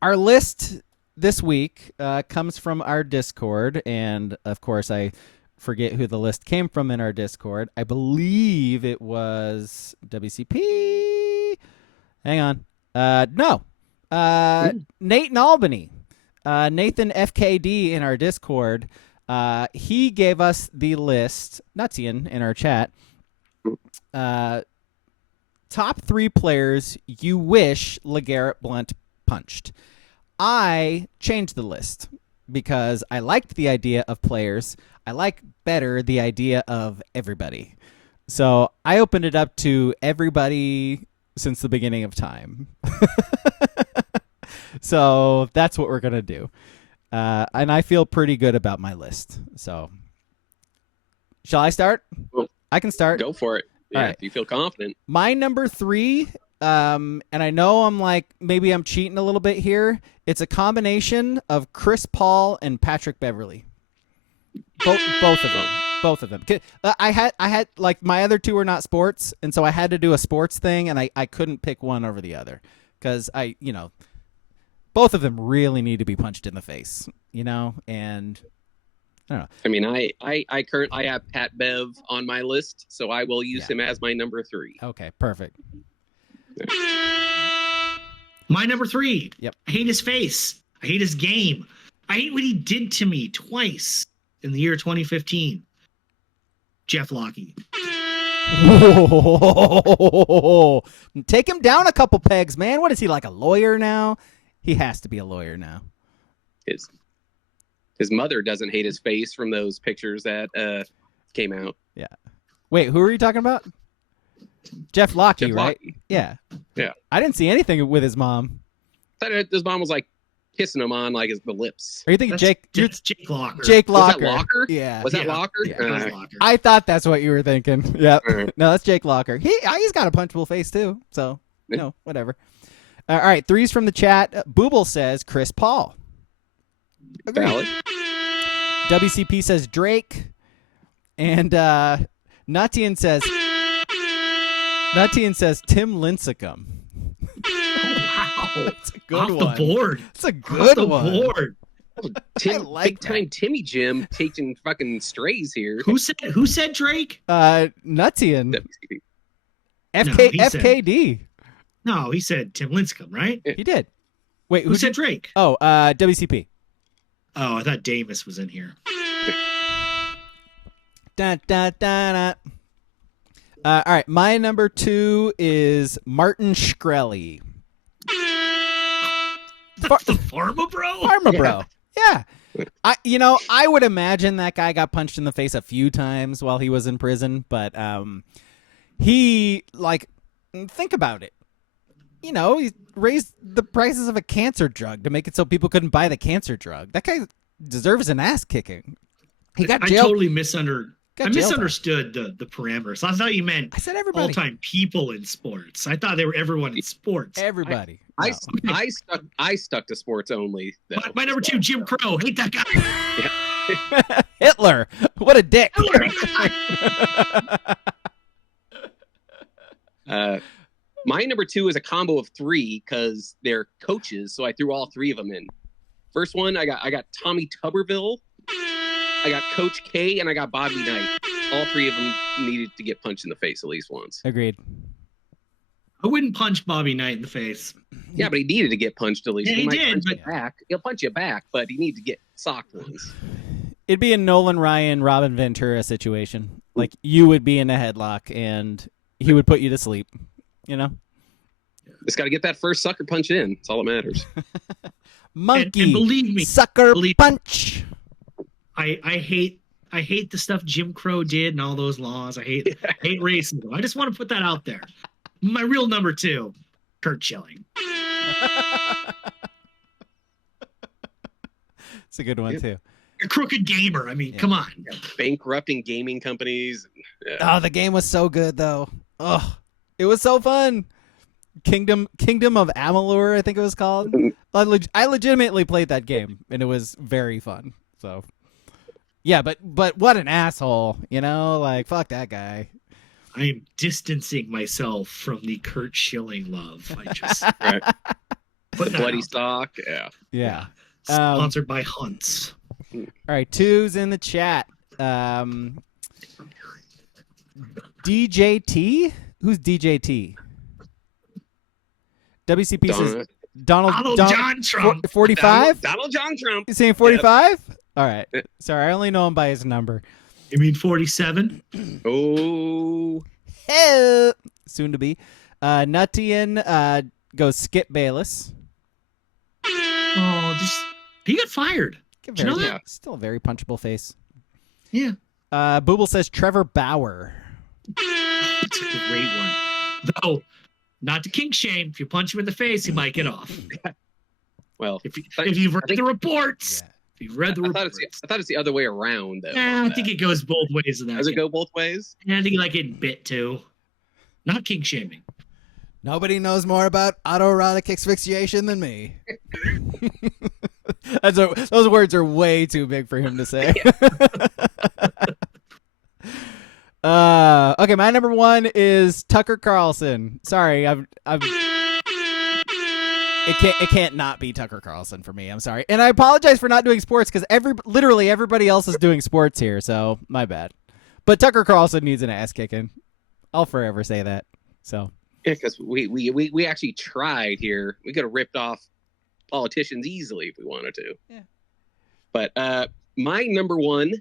Our list this week comes from our Discord, and of course, I forget who the list came from in our Discord. I believe it was WCP. Hang on. No. Nate in Albany. Nathan FKD in our Discord. He gave us the list, Nutsian, in our chat. Top 3 players you wish LeGarrette Blount punched. I changed the list because I liked the idea of players. I like better the idea of everybody. So I opened it up to everybody since the beginning of time. So that's what we're going to do. And I feel pretty good about my list. So shall I start? Well, I can start. Go for it. Yeah, right. If you feel confident. My number 3, and I know I'm like, maybe I'm cheating a little bit here. It's a combination of Chris Paul and Patrick Beverley. Both of them. Both of them. I had like my other 2 were not sports, and so I had to do a sports thing, and I couldn't pick one over the other because both of them really need to be punched in the face, and I don't know. I mean, I have Pat Bev on my list, so I will use him as my number 3. Okay, perfect. My number 3. Yep. I hate his face. I hate his game. I hate what he did to me twice in the year 2015. Jeff Lockie. Whoa. Take him down a couple pegs, man. What is he, like a lawyer now? He has to be a lawyer now. His mother doesn't hate his face from those pictures that came out. Yeah. Wait, who are you talking about? Jeff Lockie, right? Lockie. Yeah. Yeah. I didn't see anything with his mom. His mom was like kissing him on like the lips. Are you thinking Jake Locker? Jake Was Locker. that Locker? Yeah. Was that Locker? Yeah, it was Locker. I thought that's what you were thinking. Yeah. Right. No, that's Jake Locker. He's got a punchable face too. So, whatever. All right, 3s from the chat. Booble says Chris Paul. Valid. WCP says Drake. And Nutian says Tim Lincecum. Wow. That's a good Off one. the board. That's a good Off the one. board. I like Big time Timmy Jim taking fucking strays here. Who said Drake? Nutian. WCB. FKD. No, he said Tim Lincecum, right? He did. Wait, Who said Drake? Oh, WCP. Oh, I thought Davis was in here. Da, da, da, da. All right, my number 2 is Martin Shkreli. The Pharma Bro? Pharma Bro. Yeah. I would imagine that guy got punched in the face a few times while he was in prison, but he, think about it. He raised the prices of a cancer drug to make it so people couldn't buy the cancer drug. That guy deserves an ass kicking. He got jailed. I totally misunderstood the parameters. I thought you meant I said everybody. all-time people in sports. I thought they were everyone in sports. Everybody. I stuck to sports only. My number 2, Jim Crow. Hate that guy. Hitler. What a dick. My number 2 is a combo of 3 because they're coaches, so I threw all 3 of them in. First one, I got Tommy Tuberville, I got Coach K, and I got Bobby Knight. All 3 of them needed to get punched in the face at least once. Agreed. I wouldn't punch Bobby Knight in the face. Yeah, but he needed to get punched at least. Yeah, he did, Punch you back. He'll punch you back, but he needed to get socked ones. It'd be a Nolan Ryan, Robin Ventura situation. Like, you would be in a headlock, and he would put you to sleep. Just got to get that first sucker punch in. That's all that matters. Monkey, and believe me, sucker punch. I hate the stuff Jim Crow did and all those laws. I hate racism. I just want to put that out there. My real number 2, Kurt Schilling. It's a good one too. A crooked gamer. I mean, come on. Bankrupting gaming companies. Oh, the game was so good though. Oh, it was so fun. Kingdom of Amalur, I think it was called. I legitimately played that game, and it was very fun. So, yeah, but what an asshole, fuck that guy. I am distancing myself from the Kurt Schilling love. I just Putting that Bloody out. sock. Yeah. Yeah. Sponsored by Hunts. All right, twos in the chat. DJT? Who's DJT? WCP says Donald John Trump. 45? Donald John Trump. You saying 45? All right. Sorry, I only know him by his number. You mean 47? Oh. Hell. Soon to be. Nuttian goes Skip Bayless. Oh, he got fired. Did you know that? Still a very punchable face. Yeah. Booble says Trevor Bauer. That's a great one. Though, not to kink shame. If you punch him in the face, he might get off. Well, If you've read the reports. Yeah. If you've read the I reports. thought it's the other way around, though. I think it goes both ways. In that Does it go both ways? Yeah, I think like getting bit too. Not kink shaming. Nobody knows more about autoerotic asphyxiation than me. Those words are way too big for him to say. Okay, my number one is Tucker Carlson. Sorry, it can't not be Tucker Carlson for me. I'm sorry, and I apologize for not doing sports because literally everybody else is doing sports here, so my bad. But Tucker Carlson needs an ass kicking. I'll forever say that. So Yeah, because we actually tried here. We could have ripped off politicians easily if we wanted to. Yeah. But my number one,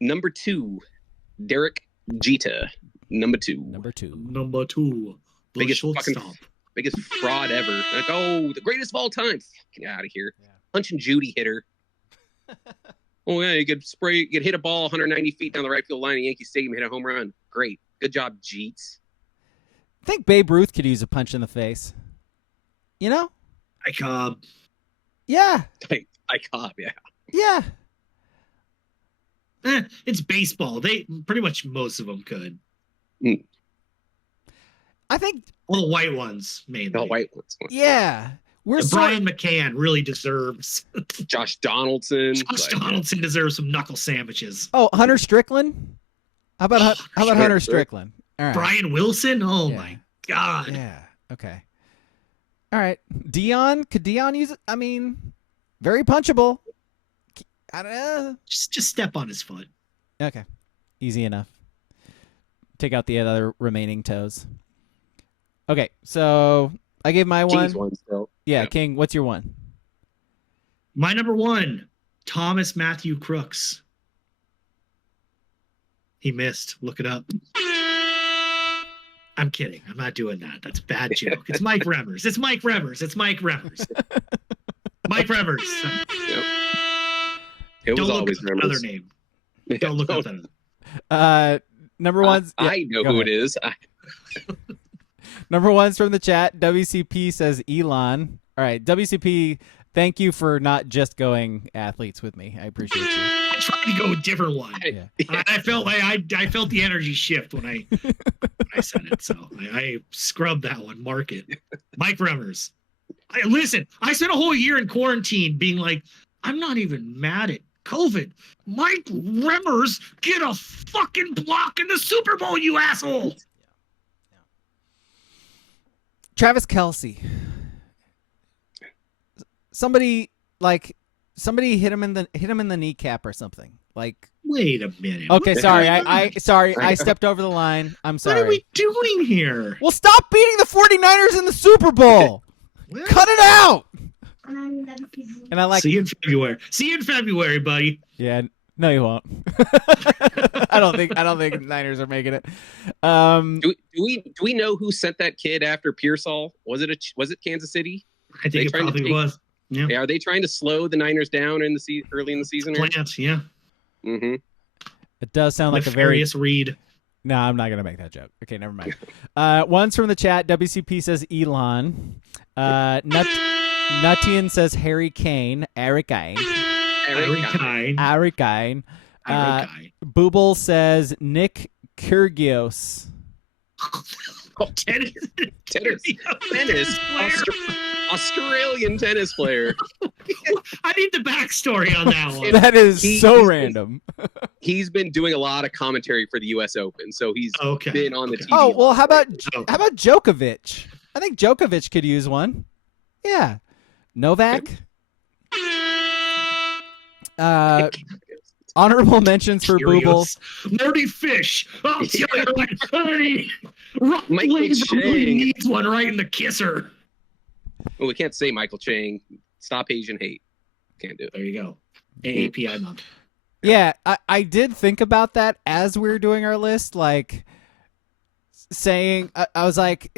number two, Derek Jeter. Number two. Number two. The Biggest shortstop. Biggest fraud ever. Like, the greatest of all time. Get out of here. Yeah. Punch and Judy hitter. Oh yeah, you could hit a ball 190 feet down the right field line at Yankee Stadium, hit a home run. Great. Good job, Jeets. I think Babe Ruth could use a punch in the face. You know? Yeah. I cop, yeah. Yeah. It's baseball. They pretty much most of them could. I think. Well, the white ones mainly. The white ones. Yeah. Brian McCann really deserves. Josh Donaldson. Josh Donaldson deserves some knuckle sandwiches. Oh, Hunter Strickland? How about Hunter Strickland? All right. Brian Wilson? Oh Yeah. my God. Yeah. Okay. All right. Dion? Could Dion use it? I mean, very punchable. I don't know. Just step on his foot. Okay. Easy enough. Take out the other remaining toes. Okay. So I gave my King's one. one still. Yeah, Yeah. King, what's your one? My number one, Thomas Matthew Crooks. He missed. Look it up. I'm kidding. I'm not doing that. That's a bad joke. It's Mike Remmers. Mike Remmers. Yep. It was Don't look always up another Remmers. name. Don't look up that. Number one's. I know go who ahead. it is. Number one's from the chat. WCP says Elon. All right, WCP, thank you for not just going athletes with me. I appreciate you. I tried to go a different one. Yeah. I felt I felt the energy shift when I said it, so I scrubbed that one. Mark it. Mike Remmers. Listen, I spent a whole year in quarantine being like, I'm not even mad at COVID. Mike Remmers, get a fucking block in the Super Bowl, you asshole. Travis Kelce. Somebody hit him in the kneecap or something. Like, Wait a minute. okay, What sorry, the hell? I stepped over the line. I'm sorry. What are we doing here? Well, stop beating the 49ers in the Super Bowl. Well, Cut it out. And I like. see you in February. See you in February, buddy. Yeah, no, you won't. I don't think Niners are making it. Do we know who sent that kid after Pearsall? Was it Kansas City? I think it probably was. Yeah. Yeah, are they trying to slow the Niners down in the early in the season? Plants, yeah. Mm-hmm. It does sound like a very. Nefarious read. No, I'm not gonna make that joke. Okay, never mind. One's from the chat. WCP says Elon. Nutian says Harry Kane. Eric Kane. Booble says Nick Kyrgios. Tennis. Australian tennis player. I need the backstory on that one. That is so random. He's been doing a lot of commentary for the U.S. Open, so he's been on the TV. Oh well, how about Oh. Djokovic? I think Djokovic could use one. Yeah. Novak. Honorable mentions for Booble. Marty Fish. I'll tell you what, honey. Rock Michael Laser really Chang. needs one right in the kisser. Well, we can't say Michael Chang. Stop Asian hate. Can't do it. There you go. AAPI month. Yeah, I did think about that as we were doing our list, like saying, I was like,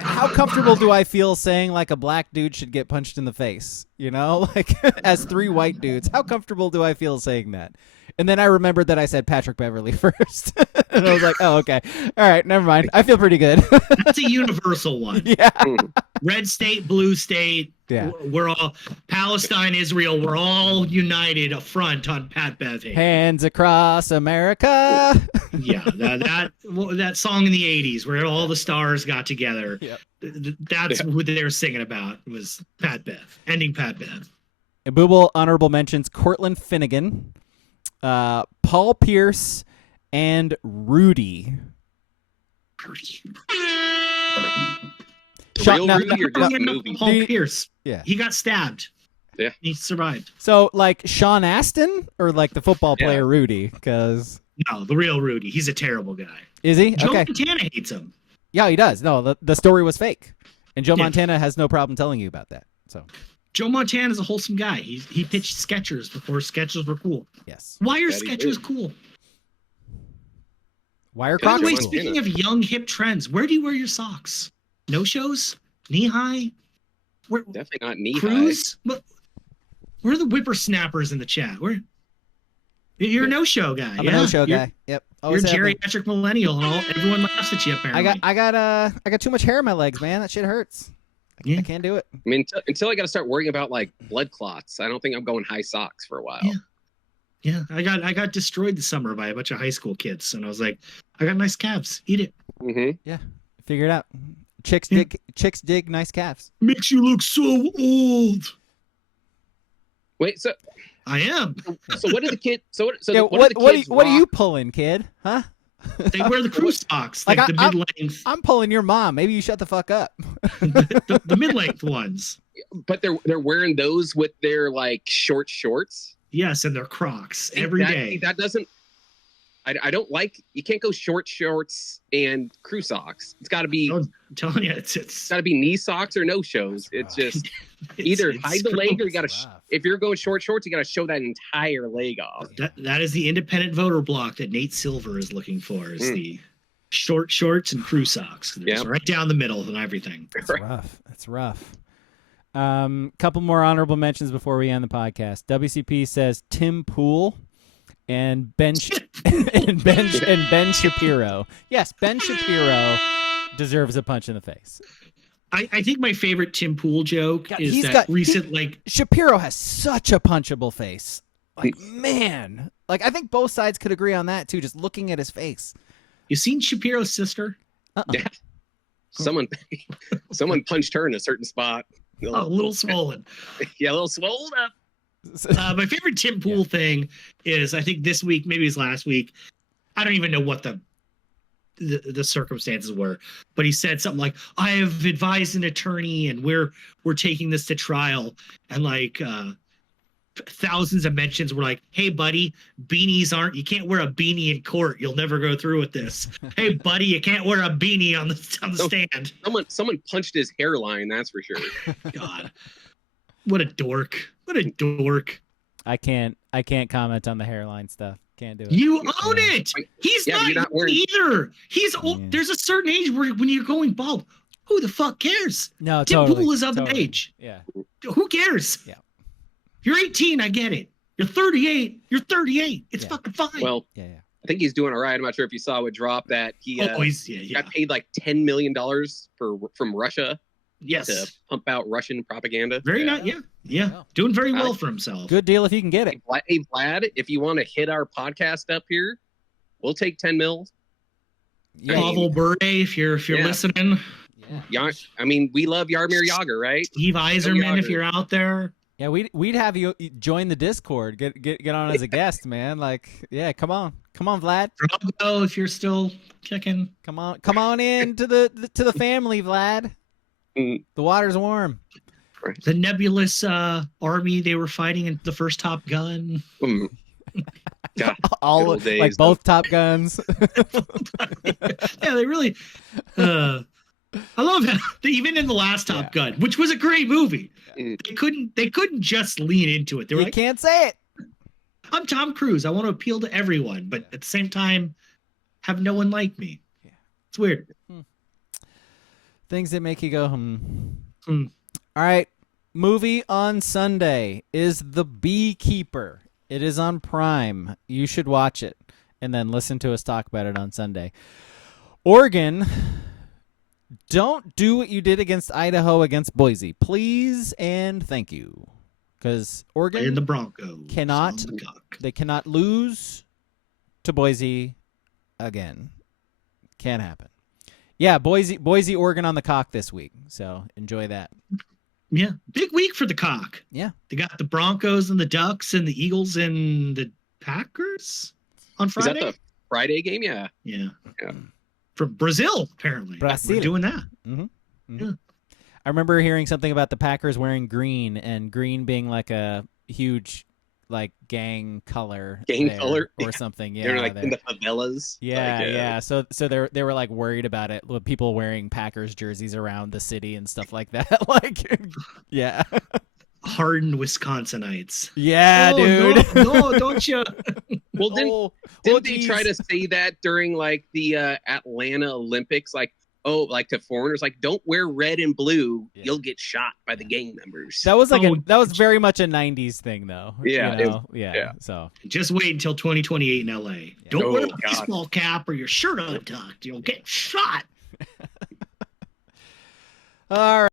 how comfortable do I feel saying like a black dude should get punched in the face? You know, like as 3 white dudes, how comfortable do I feel saying that? And then I remembered that I said Patrick Beverly first. And I was like, oh, okay. All right, never mind. I feel pretty good. That's a universal one. Yeah. Red state, blue state. Yeah. We're all Palestine, Israel. We're all united up front on Pat Bev. Hands across America. Yeah, that song in the '80s where all the stars got together. Yep. That's what they were singing about. Was Pat Bev ending Pat Bev. And Booble honorable mentions Cortland Finnegan, Paul Pierce, and Rudy. Real Rudy or just the movie? Paul Pierce. Yeah. He got stabbed. Yeah. He survived. So, like Sean Astin or like the football player Rudy? Because No, the real Rudy. He's a terrible guy. is he? Joe Okay. Montana hates him. Yeah, he does. No, the story was fake, and Joe Montana has no problem telling you about that. So Joe Montana is a wholesome guy. He pitched Skechers before Skechers were cool. yes. Why are That he Skechers did. cool? Why are By the way, Crocs cool? speaking of young hip trends, where do you wear your socks? No shows? Knee high? Where Definitely not knee high. cruise? Where are the whippersnappers in the chat? You're a no-show guy. I'm a no-show guy. Yep. You're Always have been. geriatric millennial, and all everyone laughs at you. Apparently, I got too much hair in my legs, man. That shit hurts. Yeah. I can't do it. I mean, until I got to start worrying about like blood clots, I don't think I'm going high socks for a while. Yeah. I got destroyed this summer by a bunch of high school kids, and I was like, I got nice calves. Eat it. Mm-hmm. Figure it out. Chicks dig nice calves. Makes you look so old. Wait, so I am. what did the kid? So Yeah, what did the kids what are you rock? pulling, kid? Huh? They wear the crew socks, Like, like the mid-length, I'm pulling your mom. Maybe you shut the fuck up. the mid-length ones. But they're wearing those with their like short shorts Yes, and they're Crocs See, every that, day. That doesn't. I don't like. You can't go short shorts and crew socks. It's got to be. I'm telling you, it's Got to be knee socks or no shows. It's just either hide the leg or you got to. If you're going short shorts, you got to show that entire leg off. That is the independent voter block that Nate Silver is looking for. Is the short shorts and crew socks. There's right down the middle and everything. That's rough. Couple more honorable mentions before we end the podcast. WCP says Tim Pool and Ben Shapiro. Yes, Ben Shapiro deserves a punch in the face. I think my favorite Tim Pool joke is he's that got- recent like Shapiro has such a punchable face. Like, man. Like, I think both sides could agree on that too, just looking at his face. you seen Shapiro's sister? Yeah. Someone punched her in a certain spot. Oh, a little swollen. Yeah, a little swollen up. My favorite Tim Pool thing is I think this week, maybe it was last week. I don't even know what the circumstances were, but he said something like, "I have advised an attorney, and we're taking this to trial." And like thousands of mentions were like, "Hey, buddy, beanies aren't. You can't wear a beanie in court. You'll never go through with this. Hey, buddy, you can't wear a beanie on the stand." Someone punched his hairline. That's for sure. God, what a dork! What a dork! I can't comment on the hairline stuff. Can't do it. You own it. He's Yeah, you're not not wearing- either. He's old. Yeah. There's a certain age where when you're going bald, who the fuck cares? No, Tim totally. Pool is of totally. an age. Yeah. Who cares? Yeah. You're 18. I get it. You're 38. You're 38. It's Yeah. fucking fine. Well, Yeah. I think he's doing all right. I'm not sure if you saw a drop that he yeah. got paid like $10 million from Russia Yes. to pump out Russian propaganda. Very nice. Yeah. Yeah. Doing very well for himself. Good deal if you can get it. Hey, Vlad, if you want to hit our podcast up here, we'll take 10 mil. Yeah. Pavel Bure, if you're Yeah. listening. Yeah. I mean, we love Yarmir Yager, right? Steve Eiserman, if Yager. you're out there. Yeah, we'd have you join the Discord. Get on as a guest, man. Like, yeah, come on, Vlad. Drago, if you're still kicking. Come on in to the family, Vlad. Mm. The water's warm. Right. The nebulous army they were fighting in the first Top Gun. God, All good old days, like both Top Guns. Yeah, they really. I love how even in the last Top Gun, which was a great movie, they couldn't just lean into it. They were You like, can't say it. I'm Tom Cruise. I want to appeal to everyone, but at the same time, have no one like me. Yeah. It's weird. Things that make you go, hmm. Hmm. All right. Movie on Sunday is The Beekeeper. It is on Prime. You should watch it and then listen to us talk about it on Sunday. Oregon, don't do what you did against Idaho against Boise. Please and thank you. Because Oregon And the Broncos cannot, on the cock. they cannot lose to Boise again. Can't happen. Yeah, Boise, Oregon on the cock this week. So enjoy that. Yeah, big week for the cock. Yeah. They got the Broncos and the Ducks and the Eagles and the Packers on Is Friday. that the Friday game? Yeah. Yeah. Yeah. From Brazil, apparently. Brazil. We're doing that. Mm-hmm. Mm-hmm. Yeah. I remember hearing something about the Packers wearing green and green being like a huge like gang color Color or something. Yeah, They're like in the favelas. yeah, like, yeah. So they were like worried about it. With people wearing Packers jerseys around the city and stuff like that. Like, yeah, Hardened Wisconsinites. yeah, Oh, dude. No, don't you? Well, didn't Oh, didn't geez. they try to say that during like the Atlanta Olympics? Like, oh, like to foreigners, like don't wear red and blue, Yeah. you'll get shot by the gang members. That was like Oh, that was very much a '90s thing, though. Yeah, you know? Yeah. yeah. So Just wait until 2028 in LA. Don't wear a Oh, God. baseball cap or your shirt untucked. You'll get shot. all right.